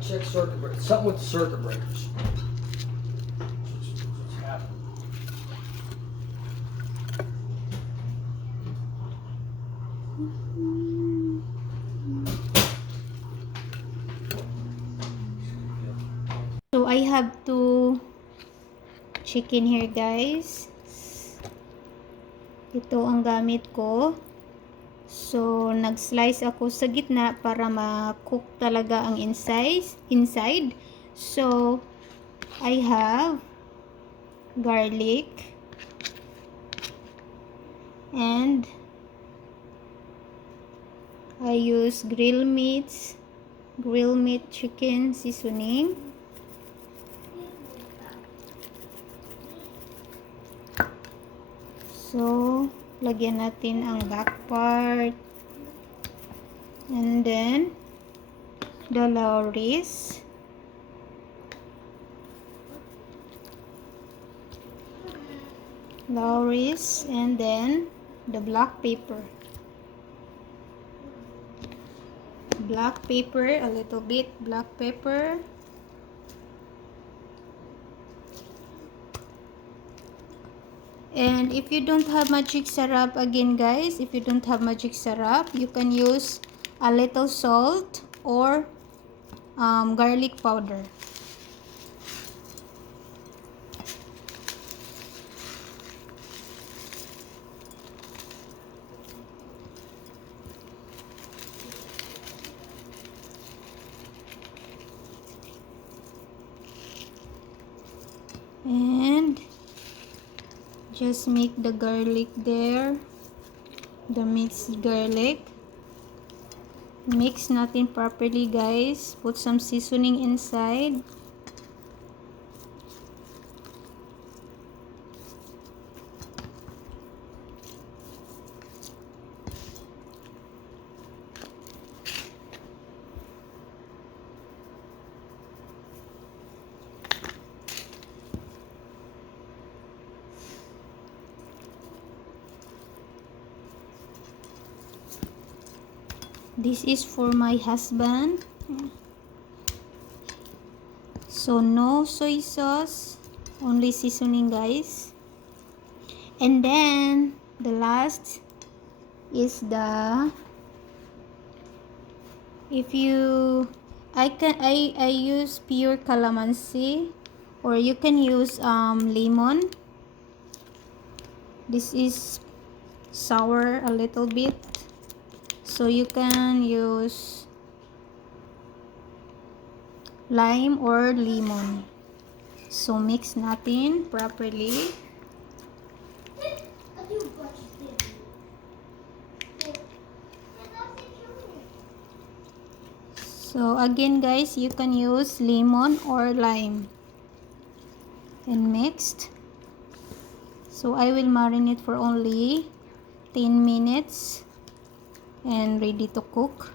check circuit breakers. Something with the circuit breakers. What's happening? So I have to check in here, guys. Ito ang gamit ko. So nag-slice ako sa gitna para ma-cook talaga ang inside. So I have garlic and I use grill meat chicken seasoning. So, lagyan natin ang back part. And then, the lauris. And then, the black pepper. A little bit black pepper. And if you don't have magic syrup, again guys, if you don't have magic syrup, you can use a little salt or garlic powder. And just make the garlic there, the minced garlic. Mix natin properly, guys. Put some seasoning inside. This is for my husband. So no soy sauce, only seasoning, guys. And then the last is I use pure calamansi, or you can use lemon. This is sour a little bit, so you can use lime or lemon. So mix natin properly. So again guys, you can use lemon or lime. And mixed. So I will marinate for only 10 minutes and ready to cook.